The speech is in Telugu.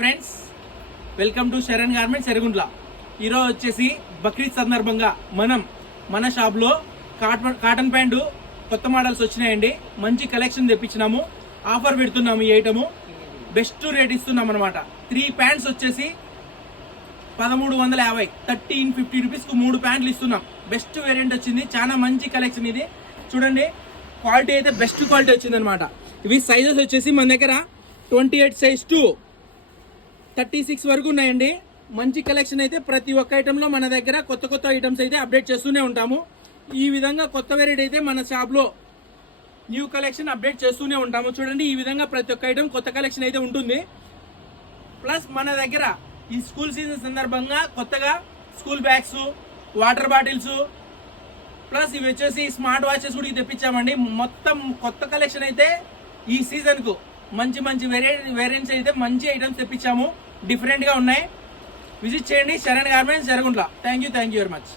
Friends, welcome to Saran garments Yerraguntla. ఈరోజు వచ్చేసి బక్రీద్ సందర్భంగా మన షాప్లో కాటన్ ప్యాంటు కొత్త మోడల్స్ వచ్చినాయండి. మంచి కలెక్షన్ తెప్పించినాము. ఆఫర్ పెడుతున్నాము. ఈ ఐటము బెస్ట్ రేట్ ఇస్తున్నాం అనమాట. 3 ప్యాంట్స్ వచ్చేసి 1350, 1350 రూపీస్ కు 3 ప్యాంట్లు ఇస్తున్నాం. బెస్ట్ వేరియంట్ వచ్చింది. చాలా మంచి కలెక్షన్ ఇది. చూడండి, క్వాలిటీ అయితే బెస్ట్ క్వాలిటీ వచ్చింది అనమాట. ఇవి సైజెస్ వచ్చేసి మన దగ్గర 28 సైజ్ టు 36 వరకు ఉన్నాయండి. మంచి కలెక్షన్ అయితే ప్రతి ఒక్క ఐటెంలో మన దగ్గర కొత్త ఐటమ్స్ అయితే అప్డేట్ చేస్తూనే ఉంటాము. ఈ విధంగా కొత్త వెరైటీ అయితే మన షాప్లో న్యూ కలెక్షన్ అప్డేట్ చేస్తూనే ఉంటాము. చూడండి, ఈ విధంగా ప్రతి ఒక్క ఐటమ్ కొత్త కలెక్షన్ అయితే ఉంటుంది. ప్లస్ మన దగ్గర ఈ స్కూల్ సీజన్ సందర్భంగా కొత్తగా school bags, water bottles, plus ఇవి వచ్చేసి స్మార్ట్ వాచెస్ కూడా తెప్పించామండి. మొత్తం కొత్త కలెక్షన్ అయితే ఈ సీజన్ కు మంచి వేరియంట్స్ అయితే మంచి ఐటమ్స్ తెప్పించాము. డిఫరెంట్ గా ఉన్నాయి. విజిట్ చేయండి Saran garments Yerraguntla. Thank you very much.